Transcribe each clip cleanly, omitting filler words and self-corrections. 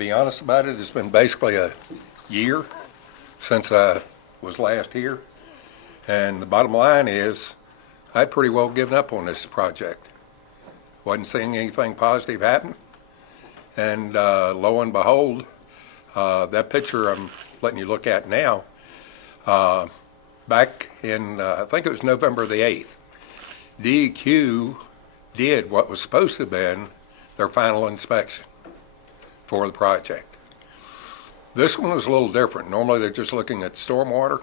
be honest about it, it's been basically a year since I was last here. And the bottom line is, I'd pretty well given up on this project. Wasn't seeing anything positive happen. And lo and behold, that picture I'm letting you look at now, back in, I think it was November the 8th, DEQ did what was supposed to have been their final inspection for the project. This one was a little different. Normally they're just looking at stormwater.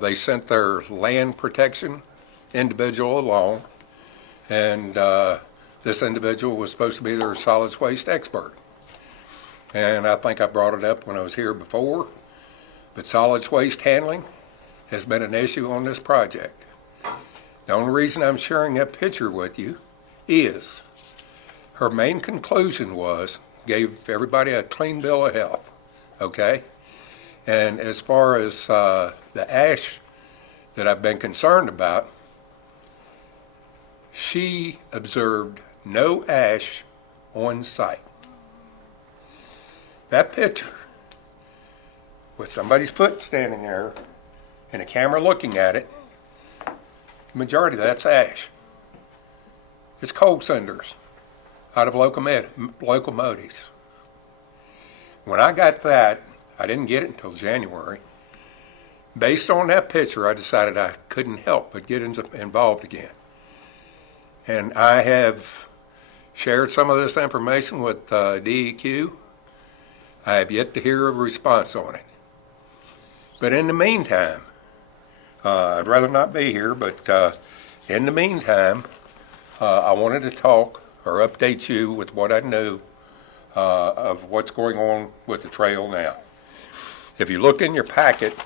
They sent their land protection individual along, and this individual was supposed to be their solids waste expert. And I think I brought it up when I was here before, but solids waste handling has been an issue on this project. The only reason I'm sharing that picture with you is her main conclusion was, gave everybody a clean bill of health, okay? And as far as the ash that I've been concerned about, she observed no ash on site. That picture, with somebody's foot standing there and a camera looking at it, the majority of that's ash. It's coal cinders out of locomotives. When I got that, I didn't get it until January. Based on that picture, I decided I couldn't help but get involved again. And I have shared some of this information with DEQ. I have yet to hear a response on it. But in the meantime, I'd rather not be here, but in the meantime, I wanted to talk or update you with what I know of what's going on with the trail now. If you look in your packet,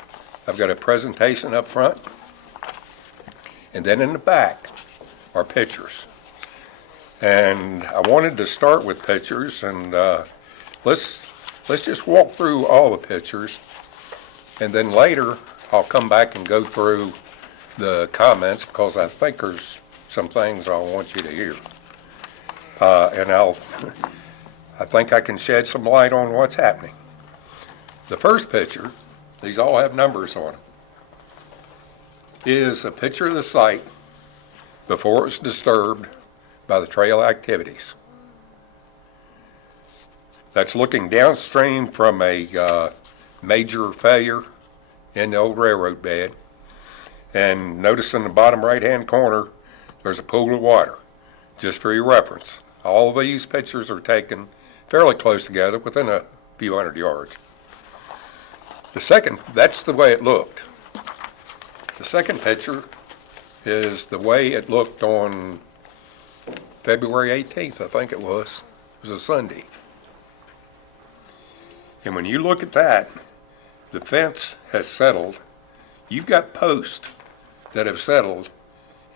I've got a presentation up front, and then in the back are pictures. And I wanted to start with pictures, and let's just walk through all the pictures, and then later I'll come back and go through the comments, because I think there's some things I want you to hear. And I think I can shed some light on what's happening. The first picture, these all have numbers on them, is a picture of the site before it was disturbed by the trail activities. That's looking downstream from a major failure in the old railroad bed. And notice in the bottom right-hand corner, there's a pool of water, just for your reference. All these pictures are taken fairly close together, within a few hundred yards. The second, that's the way it looked. The second picture is the way it looked on February 18th, I think it was. It was a Sunday. And when you look at that, the fence has settled. You've got posts that have settled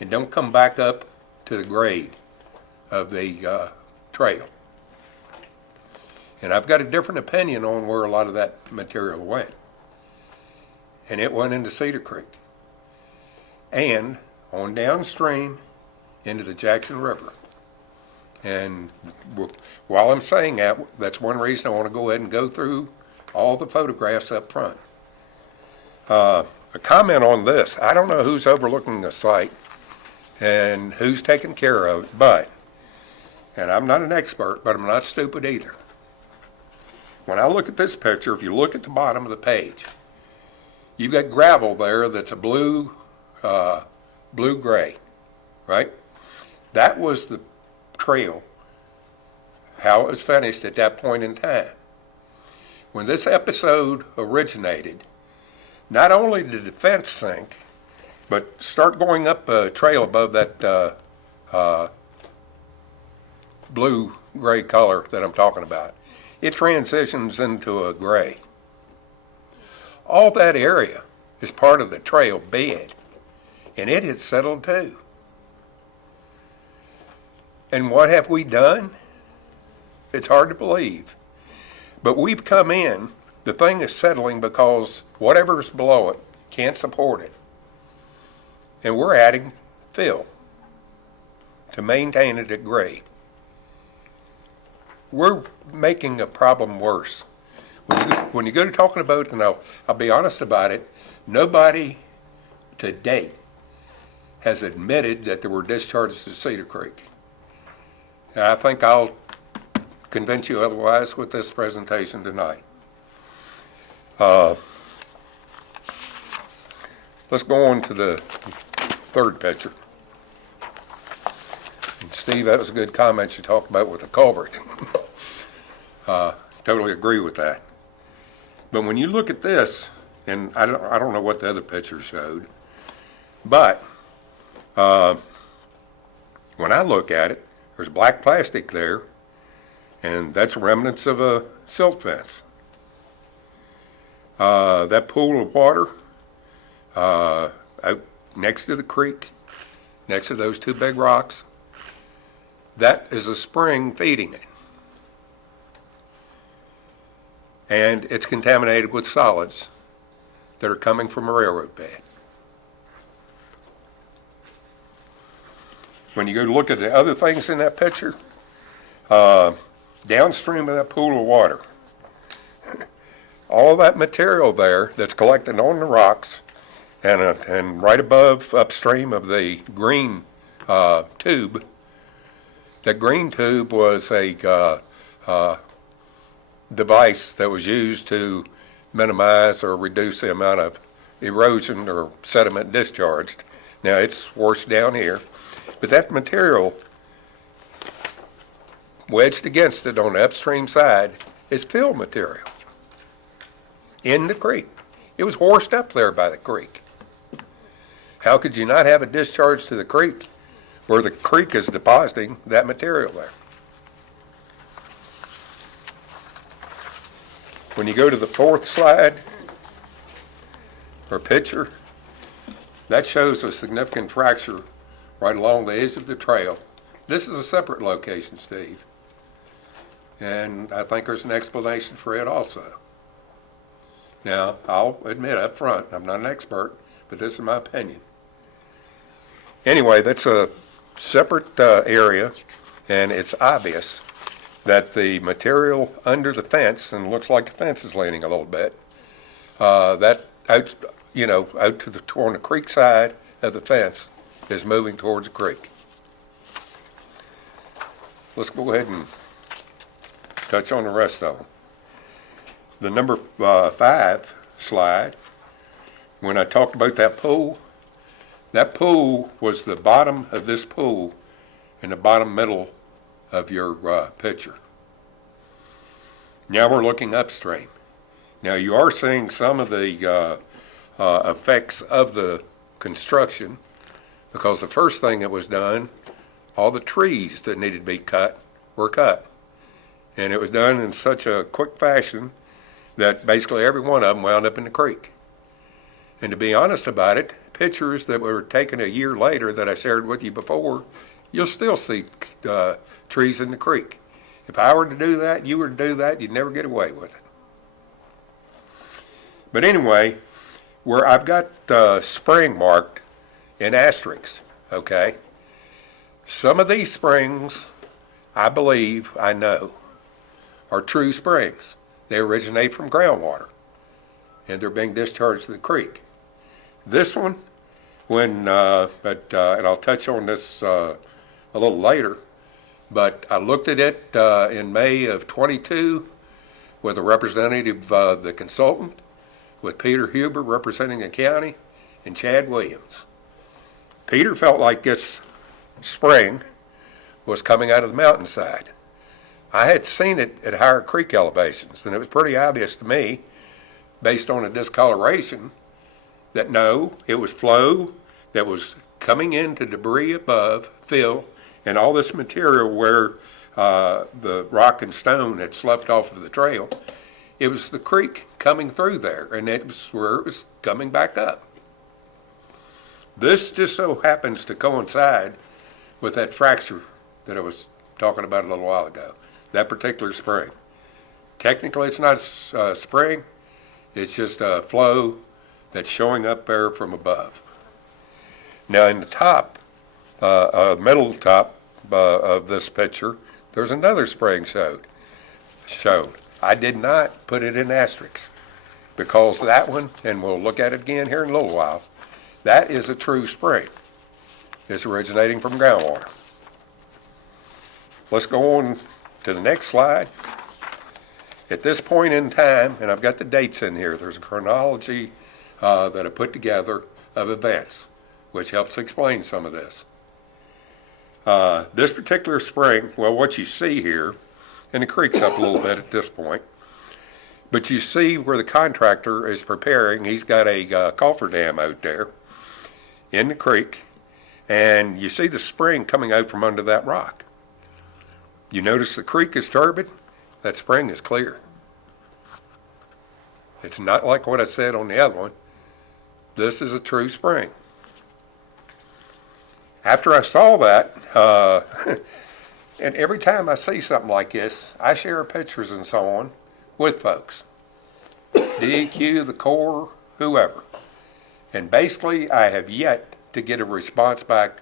and don't come back up to the grade of the trail. And I've got a different opinion on where a lot of that material went. And it went into Cedar Creek. And on downstream into the Jackson River. And while I'm saying that, that's one reason I want to go ahead and go through all the photographs up front. A comment on this. I don't know who's overlooking the site and who's taking care of it, but, and I'm not an expert, but I'm not stupid either. When I look at this picture, if you look at the bottom of the page, you've got gravel there that's a blue-gray, right? That was the trail, how it was finished at that point in time. When this episode originated, not only did the fence sink, but start going up a trail above that blue-gray color that I'm talking about. It transitions into a gray. All that area is part of the trail bed, and it had settled too. And what have we done? It's hard to believe. But we've come in, the thing is settling because whatever's below it can't support it. And we're adding fill to maintain it at grade. we're making a problem worse. When you go to talking about, and I'll be honest about it, nobody to date has admitted that there were discharges to Cedar Creek. And I think I'll convince you otherwise with this presentation tonight. Let's go on to the third picture. And Steve, that was a good comment you talked about with the culvert. Totally agree with that. But when you look at this, and I don't know what the other picture showed, but when I look at it, there's black plastic there, and that's remnants of a silt fence. That pool of water out next to the creek, next to those two big rocks, that is a spring feeding it. And it's contaminated with solids that are coming from a railroad bed. When you go to look at the other things in that picture, downstream of that pool of water, all that material there that's collected on the rocks and right above upstream of the green tube, that green tube was a device that was used to minimize or reduce the amount of erosion or sediment discharged. Now it's washed down here, but that material wedged against it on the upstream side is fill material in the creek. It was washed up there by the creek. How could you not have a discharge to the creek where the creek is depositing that material there? When you go to the fourth slide or picture, that shows a significant fracture right along the edge of the trail. This is a separate location, Steve, and I think there's an explanation for it also. Now, I'll admit up front, I'm not an expert, but this is my opinion. Anyway, that's a separate area, and it's obvious that the material under the fence, and looks like the fence is leaning a little bit, that out, out to on the creek side of the fence is moving towards the creek. Let's go ahead and touch on the rest of them. The number 5 slide, when I talked about that pool was the bottom of this pool in the bottom middle of your picture. Now we're looking upstream. Now you are seeing some of the effects of the construction, because the first thing that was done, all the trees that needed to be cut were cut. And it was done in such a quick fashion that basically every one of them wound up in the creek. And to be honest about it, pictures that were taken a year later that I shared with you before, you'll still see trees in the creek. If I were to do that, you were to do that, you'd never get away with it. But anyway, where I've got spring marked in asterisks, okay? Some of these springs, I believe, I know, are true springs. They originate from groundwater, and they're being discharged to the creek. This one, and I'll touch on this a little later, but I looked at it in May of 22 with a representative of the consultant, with Peter Huber representing the county, and Chad Williams. Peter felt like this spring was coming out of the mountainside. I had seen it at higher creek elevations, and it was pretty obvious to me, based on the discoloration, that no, it was flow that was coming into debris above, fill, and all this material where the rock and stone had sloughed off of the trail. It was the creek coming through there, and it was where it was coming back up. This just so happens to coincide with that fracture that I was talking about a little while ago, that particular spring. Technically, it's not a spring, it's just a flow that's showing up there from above. Now in the top, middle top of this picture, there's another spring showed. showed. I did not put it in asterisks because that one, and we'll look at it again here in a little while, that is a true spring. It's originating from groundwater. Let's go on to the next slide. At this point in time, and I've got the dates in here, there's a chronology that I put together of events, which helps explain some of this. This particular spring, well, what you see here, and the creek's up a little bit at this point, but you see where the contractor is preparing. He's got a cofferdam out there in the creek, and you see the spring coming out from under that rock. You notice the creek is turbid, that spring is clear. It's not like what I said on the other one. This is a true spring. After I saw that, and every time I see something like this, I share pictures and so on with folks. DEQ, the Corps, whoever. And basically, I have yet to get a response back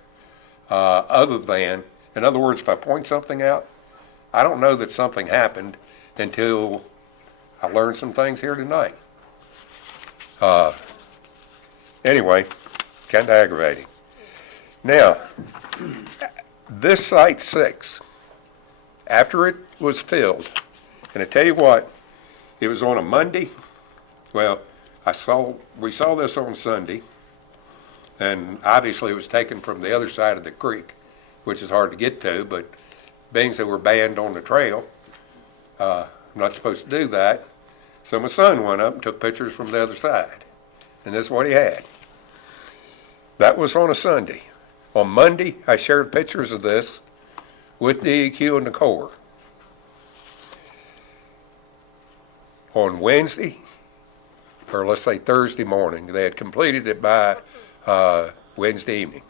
other than, in other words, if I point something out, I don't know that something happened until I learned some things here tonight. Anyway, kind of aggravating. Now, this site 6, after it was filled, and I tell you what, it was on a Monday. Well, we saw this on Sunday, and obviously it was taken from the other side of the creek, which is hard to get to, but being that we're banned on the trail, I'm not supposed to do that. So my son went up and took pictures from the other side, and this is what he had. That was on a Sunday. On Monday, I shared pictures of this with DEQ and the Corps. On Wednesday, or let's say Thursday morning, they had completed it by Wednesday evening.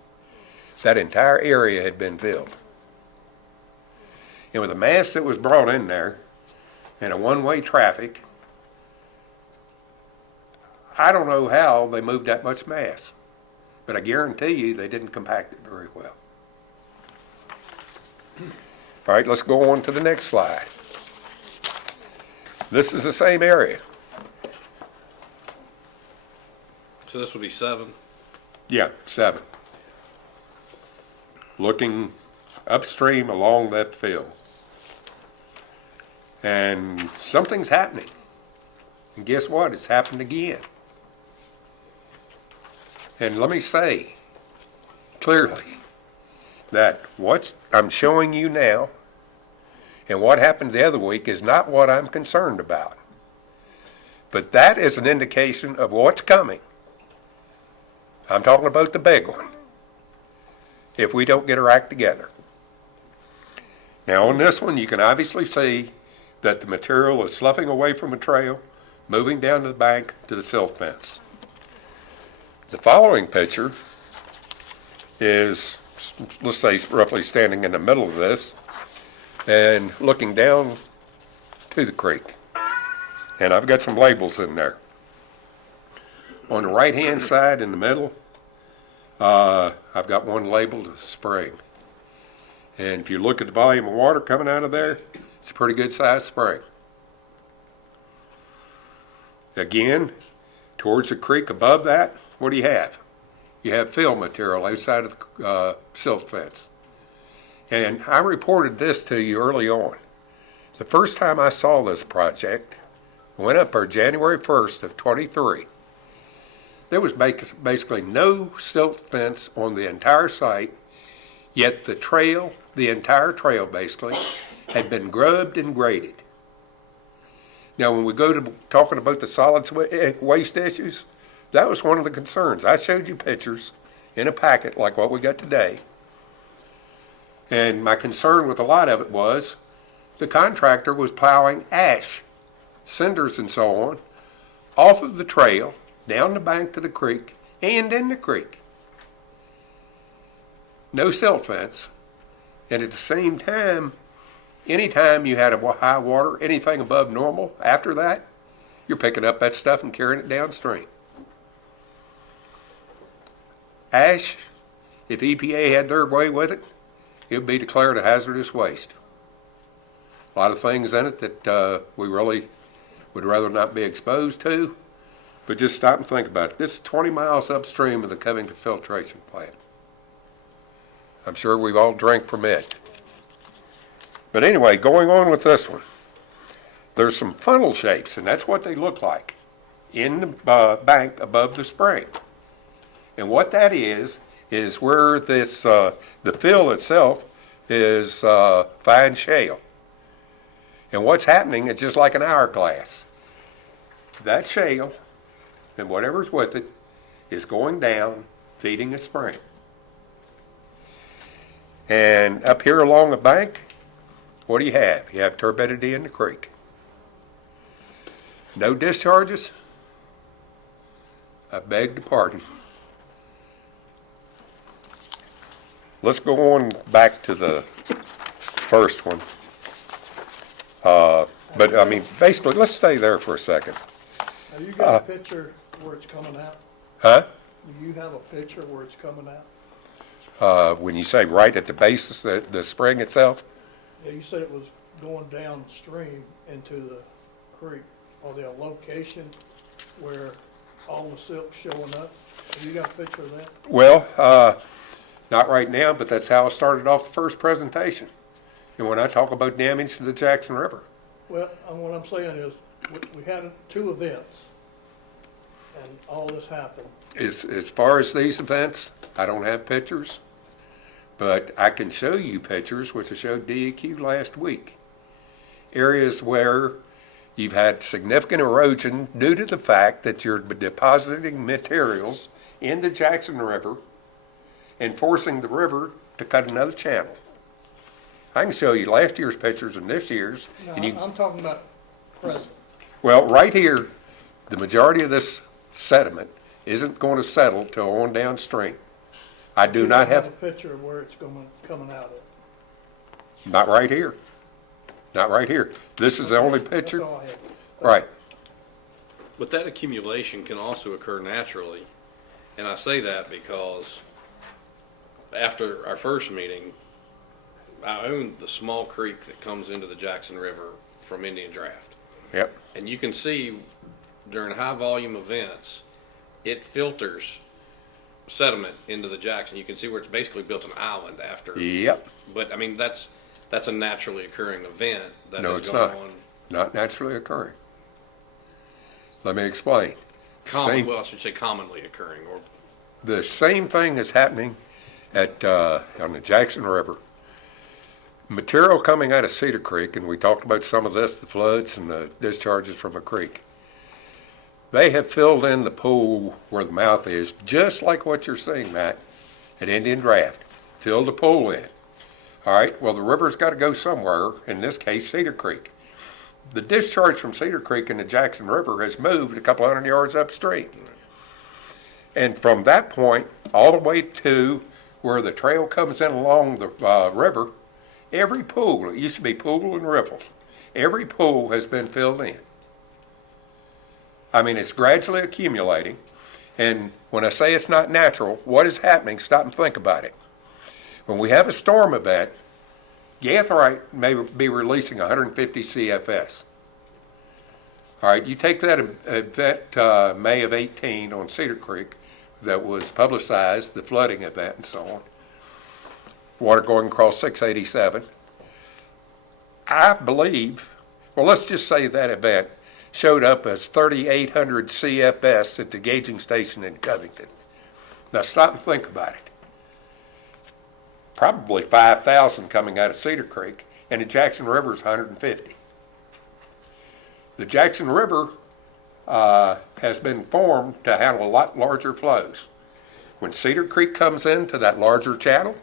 That entire area had been filled. And with the mass that was brought in there and a one-way traffic, I don't know how they moved that much mass, but I guarantee you they didn't compact it very well. All right, let's go on to the next slide. This is the same area. So this would be 7? Yeah, 7. Looking upstream along that field. And something's happening. And guess what? It's happened again. And let me say clearly that what I'm showing you now and what happened the other week is not what I'm concerned about. But that is an indication of what's coming. I'm talking about the big one, if we don't get our act together. Now on this one, you can obviously see that the material is sloughing away from the trail, moving down to the bank to the silt fence. The following picture is, let's say, roughly standing in the middle of this and looking down to the creek. And I've got some labels in there. On the right-hand side in the middle, I've got one labeled spring. And if you look at the volume of water coming out of there, it's a pretty good sized spring. Again, towards the creek above that, what do you have? You have fill material outside of the silt fence. And I reported this to you early on. The first time I saw this project, went up for January 1st of 23. There was basically no silt fence on the entire site, yet the trail, the entire trail basically, had been grubbed and graded. Now when we go to talking about the solid waste issues, that was one of the concerns. I showed you pictures in a packet like what we got today. And my concern with a lot of it was the contractor was plowing ash, cinders and so on, off of the trail, down the bank to the creek, and in the creek. No silt fence. And at the same time, anytime you had a high water, anything above normal, after that, you're picking up that stuff and carrying it downstream. Ash, if EPA had their way with it, it would be declared a hazardous waste. A lot of things in it that we really would rather not be exposed to. But just stop and think about it. This is 20 miles upstream of the Covington filtration plant. I'm sure we've all drank from it. But anyway, going on with this one. There's some funnel shapes, and that's what they look like in the bank above the spring. And what that is where this the fill itself is fine shale. And what's happening is just like an hourglass. That shale and whatever's with it is going down, feeding a spring. And up here along the bank, what do you have? You have turbidity in the creek. No discharges? I beg to pardon. Let's go on back to the first one. But I mean, basically, let's stay there for a second. Now, you got a picture where it's coming out? Huh? Do you have a picture where it's coming out? When you say right at the base of the spring itself? Yeah, you said it was going downstream into the creek. Are there a location where all the silt's showing up? Have you got a picture of that? Well, not right now, but that's how I started off the first presentation. And when I talk about damage to the Jackson River. Well, what I'm saying is, we had 2 events, and all this happened. As far as these events, I don't have pictures, but I can show you pictures, which I showed DEQ last week. Areas where you've had significant erosion due to the fact that you're depositing materials in the Jackson River and forcing the river to cut another channel. I can show you last year's pictures and this year's. No, And you, I'm talking about present. well, right here, the majority of this sediment isn't going to settle till on downstream. I do You not don't have, a picture of where it's coming out of. not right here. Not right here. This is the only That's picture. all I have. Right. But that accumulation can also occur naturally. And I say that because after our first meeting, I own the small creek that comes into the Jackson River from Indian Draft. Yep. And you can see during high volume events, it filters sediment into the Jackson. You can see where it's basically built an island after. Yep. But I mean, that's a naturally occurring event that No, is it's going not. on. Not naturally occurring. Let me explain. Same- Well, I should say commonly occurring, or The same thing is happening at on the Jackson River. Material coming out of Cedar Creek, and we talked about some of this, the floods and the discharges from a creek. They have filled in the pool where the mouth is, just like what you're seeing, Matt, at Indian Draft. Filled the pool in. All right, well, the river's got to go somewhere, in this case, Cedar Creek. The discharge from Cedar Creek in the Jackson River has moved a couple hundred yards upstream. And from that point, all the way to where the trail comes in along the river, every pool, it used to be pool and riffles, every pool has been filled in. I mean, it's gradually accumulating. And when I say it's not natural, what is happening? Stop and think about it. When we have a storm event, Gatherite may be releasing 150 CFS. All right, you take that event May of 18 on Cedar Creek that was publicized, the flooding event and so on, water going across 687. I believe, well, let's just say that event showed up as 3,800 CFS at the gauging station in Covington. Now stop and think about it. Probably 5,000 coming out of Cedar Creek, and the Jackson River is 150. The Jackson River has been formed to handle a lot larger flows. When Cedar Creek comes into that larger channel,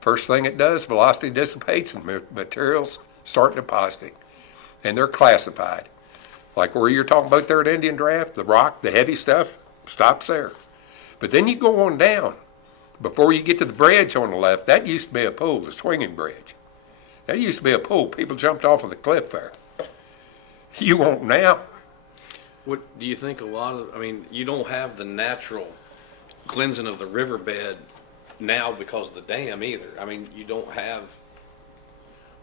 first thing it does, velocity dissipates and materials start depositing, and they're classified. Like where you're talking about there at Indian Draft, the rock, the heavy stuff, stops there. But then you go on down. Before you get to the bridge on the left, that used to be a pool, the swinging bridge. That used to be a pool. People jumped off of the cliff there. You won't now. what do you think? I mean, you don't have the natural cleansing of the riverbed now because of the dam either. I mean, you don't have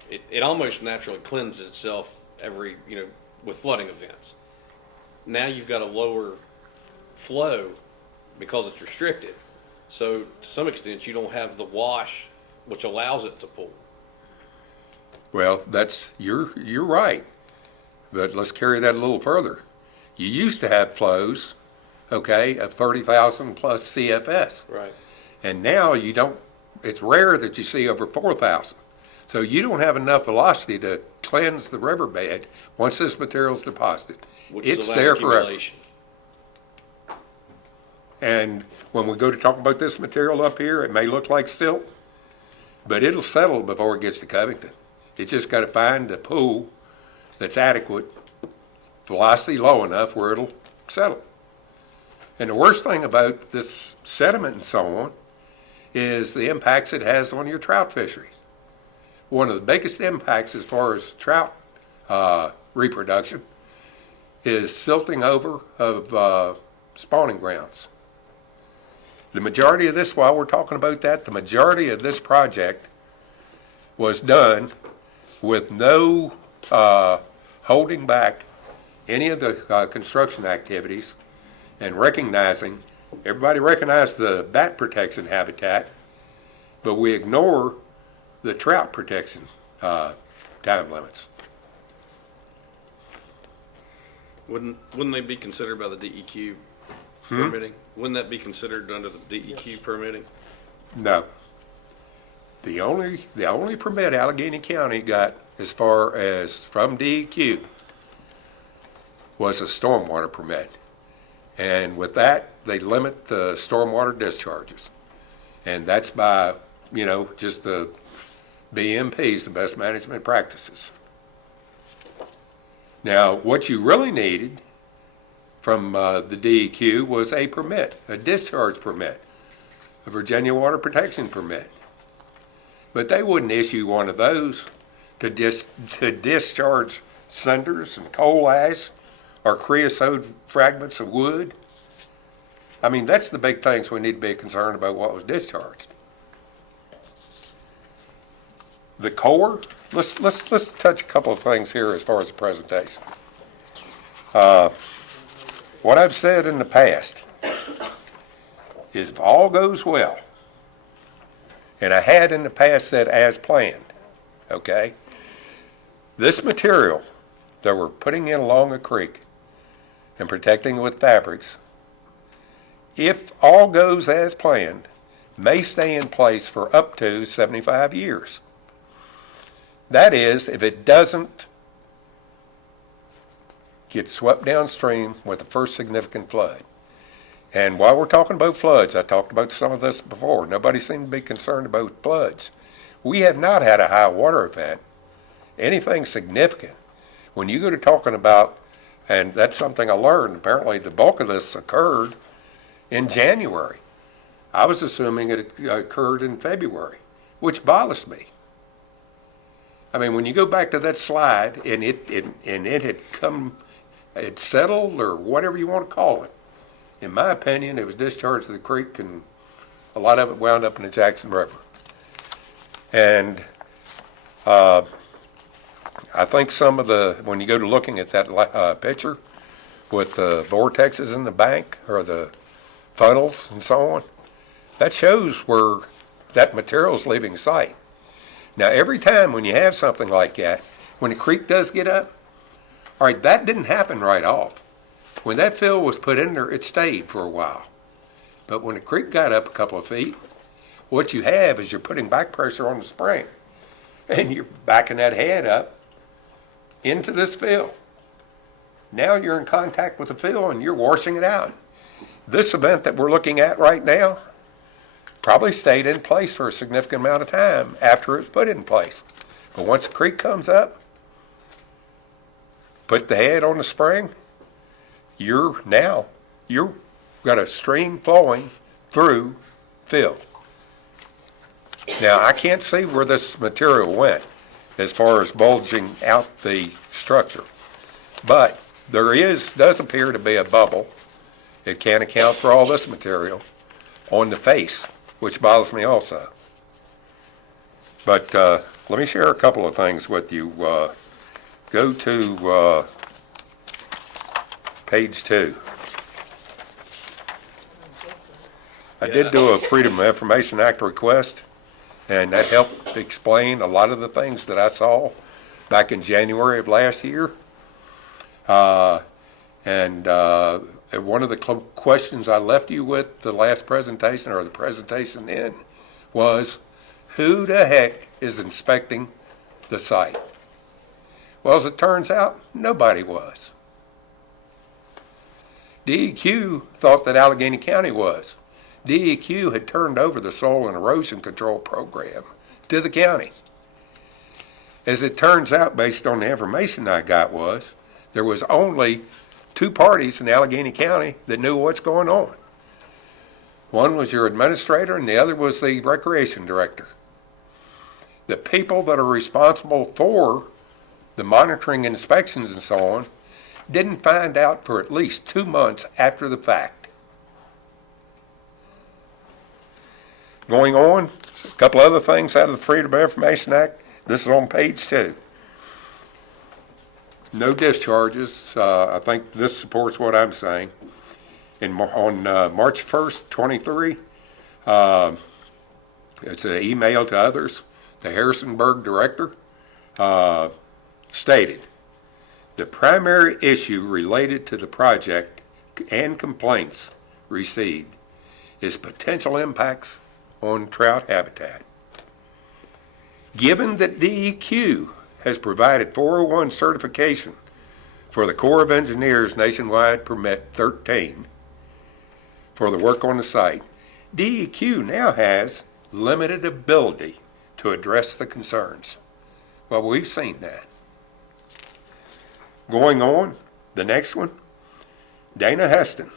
it almost naturally cleanses itself every, with flooding events. Now you've got a lower flow because it's restricted. So to some extent, you don't have the wash, which allows it to pool. Well, you're right. But let's carry that a little further. You used to have flows, okay, of 30,000 plus CFS. Right. And now you don't, it's rare that you see over 4,000. So you don't have enough velocity to cleanse the riverbed once this material's deposited. Which It's is there forever. accumulation. And when we go to talk about this material up here, it may look like silt, but it'll settle before it gets to Covington. It just got to find a pool that's adequate, velocity low enough where it'll settle. And the worst thing about this sediment and so on is the impacts it has on your trout fisheries. One of the biggest impacts as far as trout reproduction is silting over of spawning grounds. The majority of this, while we're talking about that, the majority of this project was done with no holding back any of the construction activities and recognizing, everybody recognized the bat protection habitat, but we ignore the trout protection time limits. Wouldn't they be considered by the DEQ permitting? Wouldn't that be considered under the DEQ permitting? No. The only permit Alleghany County got as far as from DEQ was a stormwater permit. And with that, they limit the stormwater discharges. And that's by, just the BMPs, the best management practices. Now, what you really needed from the DEQ was a permit, a discharge permit, a Virginia Water Protection permit. But they wouldn't issue one of those to discharge cinders and coal ash or creosote fragments of wood. I mean, that's the big things we need to be concerned about what was discharged. The core, let's touch a couple of things here as far as the presentation. What I've said in the past is if all goes well, and I had in the past said as planned, okay? This material that we're putting in along the creek and protecting with fabrics, if all goes as planned, may stay in place for up to 75 years. That is, if it doesn't get swept downstream with the first significant flood. And while we're talking about floods, I talked about some of this before. Nobody seemed to be concerned about floods. We have not had a high water event, anything significant. When you go to talking about, and that's something I learned, apparently the bulk of this occurred in January. I was assuming it occurred in February, which bothers me. I mean, when you go back to that slide and it had come, it settled or whatever you want to call it. In my opinion, it was discharged to the creek and a lot of it wound up in the Jackson River. And I think some of when you go to looking at that picture with the vortexes in the bank or the funnels and so on, that shows where that material is leaving sight. Now, every time when you have something like that, when the creek does get up, all right, that didn't happen right off. When that fill was put in there, it stayed for a while. But when the creek got up a couple of feet, what you have is you're putting back pressure on the spring. And you're backing that head up into this fill. Now you're in contact with the fill and you're washing it out. This event that we're looking at right now probably stayed in place for a significant amount of time after it was put in place. But once the creek comes up, put the head on the spring, you've got a stream flowing through fill. Now, I can't see where this material went as far as bulging out the structure, but there does appear to be a bubble. It can't account for all this material on the face, which bothers me also. But let me share a couple of things with you. Go to page 2. I did do a Freedom of Information Act request, and that helped explain a lot of the things that I saw back in January of last year. And one of the questions I left you with the last presentation, or the presentation then, was who the heck is inspecting the site? Well, as it turns out, nobody was. DEQ thought that Alleghany County was. DEQ had turned over the soil and erosion control program to the county. As it turns out, based on the information I got, was there was only 2 parties in Alleghany County that knew what's going on. One was your administrator and the other was the recreation director. The people that are responsible for the monitoring inspections and so on didn't find out for at least 2 months after the fact. Going on, a couple other things out of the Freedom of Information Act. This is on page 2. No discharges. I think this supports what I'm saying. On March 1st, 23, it's an email to others. The Harrisonburg director stated, the primary issue related to the project and complaints received is potential impacts on trout habitat. Given that DEQ has provided 401 certification for the Corps of Engineers Nationwide Permit 13 for the work on the site, DEQ now has limited ability to address the concerns. Well, we've seen that. Going on, the next one, Dana Heston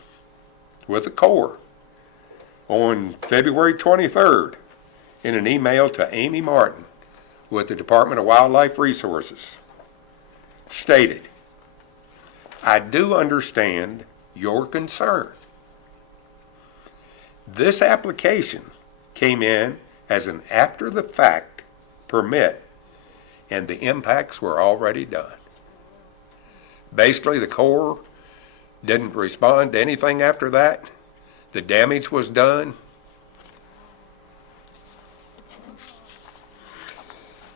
with the Corps on February 23rd in an email to Amy Martin with the Department of Wildlife Resources stated, I do understand your concern. This application came in as an after-the-fact permit, and the impacts were already done. Basically, the Corps didn't respond to anything after that. The damage was done.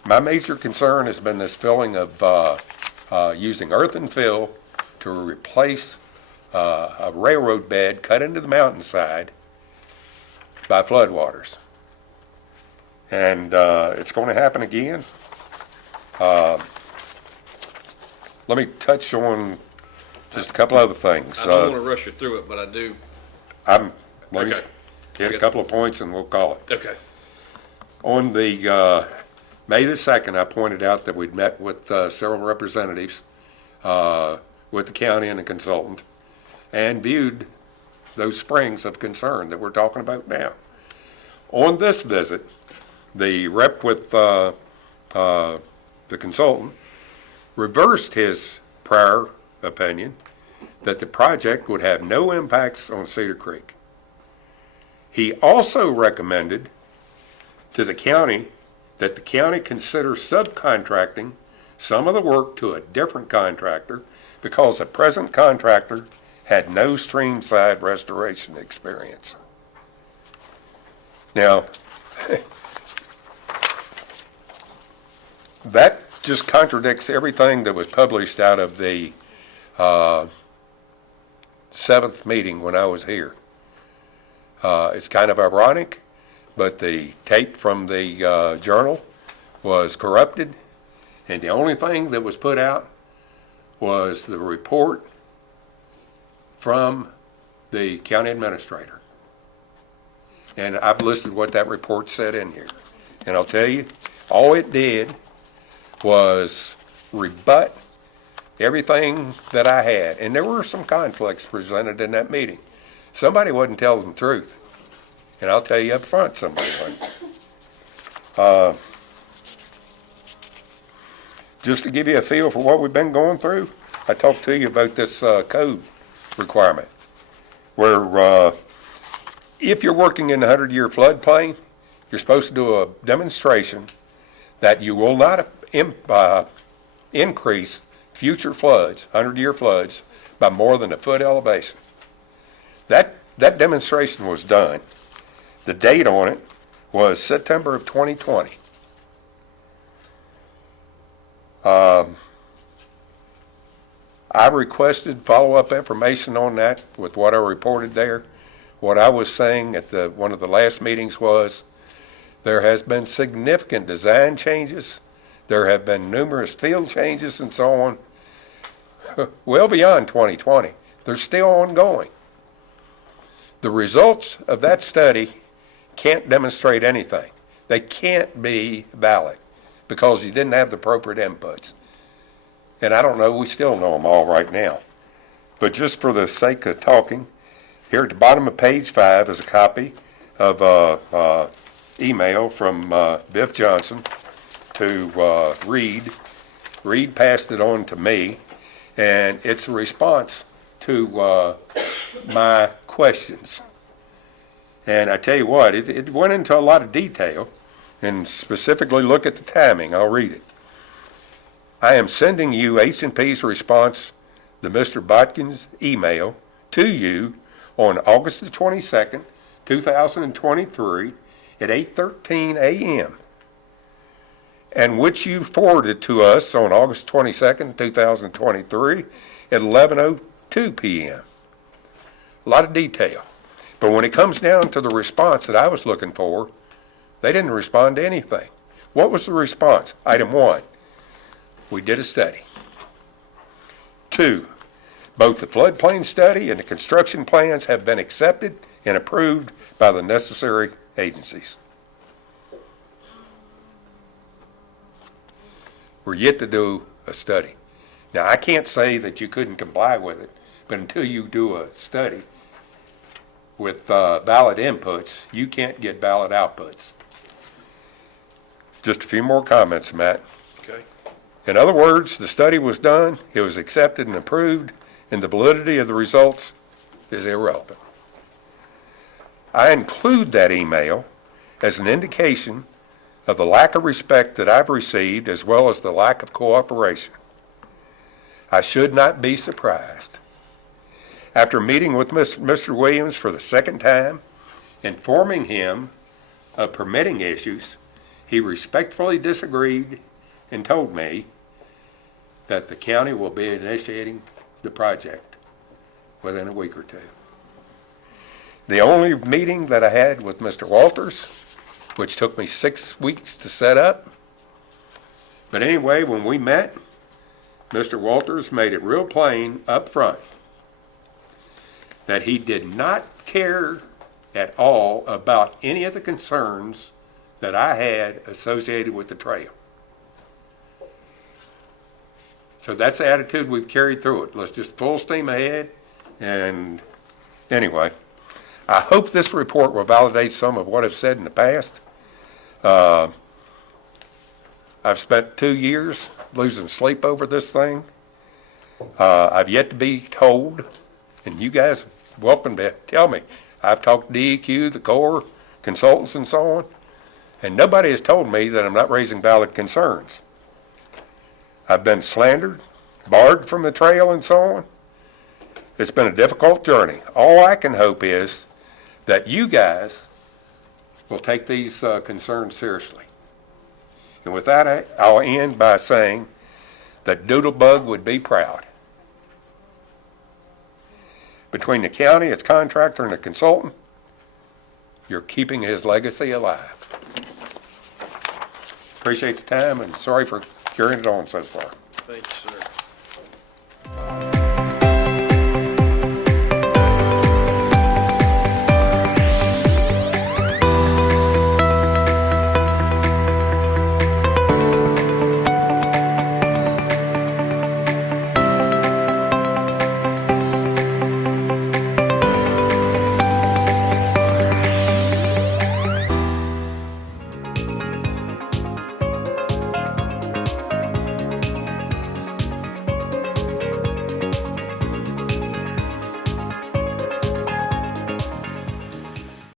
My major concern has been this filling of using earth and fill to replace a railroad bed cut into the mountainside by floodwaters. And it's going to happen again. Let me touch on just a couple other things. I don't want to rush you through it, but I do. Let me hit a couple of points and we'll call it. Okay. On the May the 2nd, I pointed out that we'd met with several representatives with the county and the consultant and viewed those springs of concern that we're talking about now. On this visit, the rep with the consultant reversed his prior opinion that the project would have no impacts on Cedar Creek. He also recommended to the county that the county consider subcontracting some of the work to a different contractor because the present contractor had no streamside restoration experience. Now, that just contradicts everything that was published out of the 7th meeting when I was here. It's kind of ironic, but the tape from the journal was corrupted, and the only thing that was put out was the report from the county administrator. And I've listed what that report said in here. And I'll tell you, all it did was rebut everything that I had. And there were some conflicts presented in that meeting. Somebody wasn't telling the truth. And I'll tell you up front, somebody wasn't. Just to give you a feel for what we've been going through, I talked to you about this code requirement, where if you're working in the 100-year floodplain, you're supposed to do a demonstration that you will not increase future floods, 100-year floods, by more than a foot elevation. That demonstration was done. The date on it was September of 2020. I requested follow-up information on that with what I reported there. What I was saying at one of the last meetings was there has been significant design changes. There have been numerous field changes and so on, well beyond 2020. They're still ongoing. The results of that study can't demonstrate anything. They can't be valid because you didn't have the appropriate inputs. And I don't know, we still know them all right now. But just for the sake of talking, here at the bottom of page 5 is a copy of email from Biff Johnson to Reed. Reed passed it on to me, and it's a response to my questions. And I tell you what, it went into a lot of detail, and specifically look at the timing. I'll read it. I am sending you H&P's response to Mr. Botkins' email to you on August the 22nd, 2023 at 8:13 a.m. and which you forwarded to us on August 22nd, 2023 at 11:02 p.m. A lot of detail. But when it comes down to the response that I was looking for, they didn't respond to anything. What was the response? Item 1, we did a study. 2, both the floodplain study and the construction plans have been accepted and approved by the necessary agencies. We're yet to do a study. Now, I can't say that you couldn't comply with it, but until you do a study with valid inputs, you can't get valid outputs. Just a few more comments, Matt. Okay. In other words, the study was done, it was accepted and approved, and the validity of the results is irrelevant. I include that email as an indication of the lack of respect that I've received as well as the lack of cooperation. I should not be surprised. After meeting with Mr. Williams for the second time, informing him of permitting issues, he respectfully disagreed and told me that the county will be initiating the project within a week or two. The only meeting that I had with Mr. Walters, which took me 6 weeks to set up, but anyway, when we met, Mr. Walters made it real plain up front that he did not care at all about any of the concerns that I had associated with the trail. So that's the attitude we've carried through it. Let's just full steam ahead. And anyway, I hope this report will validate some of what I've said in the past. I've spent 2 years losing sleep over this thing. I've yet to be told, and you guys are welcome to tell me. I've talked to DEQ, the Corps, consultants and so on, and nobody has told me that I'm not raising valid concerns. I've been slandered, barred from the trail and so on. It's been a difficult journey. All I can hope is that you guys will take these concerns seriously. And with that, I'll end by saying that Doodlebug would be proud. Between the county, its contractor, and the consultant, you're keeping his legacy alive. Appreciate the time and sorry for carrying it on so far. Thank you, sir.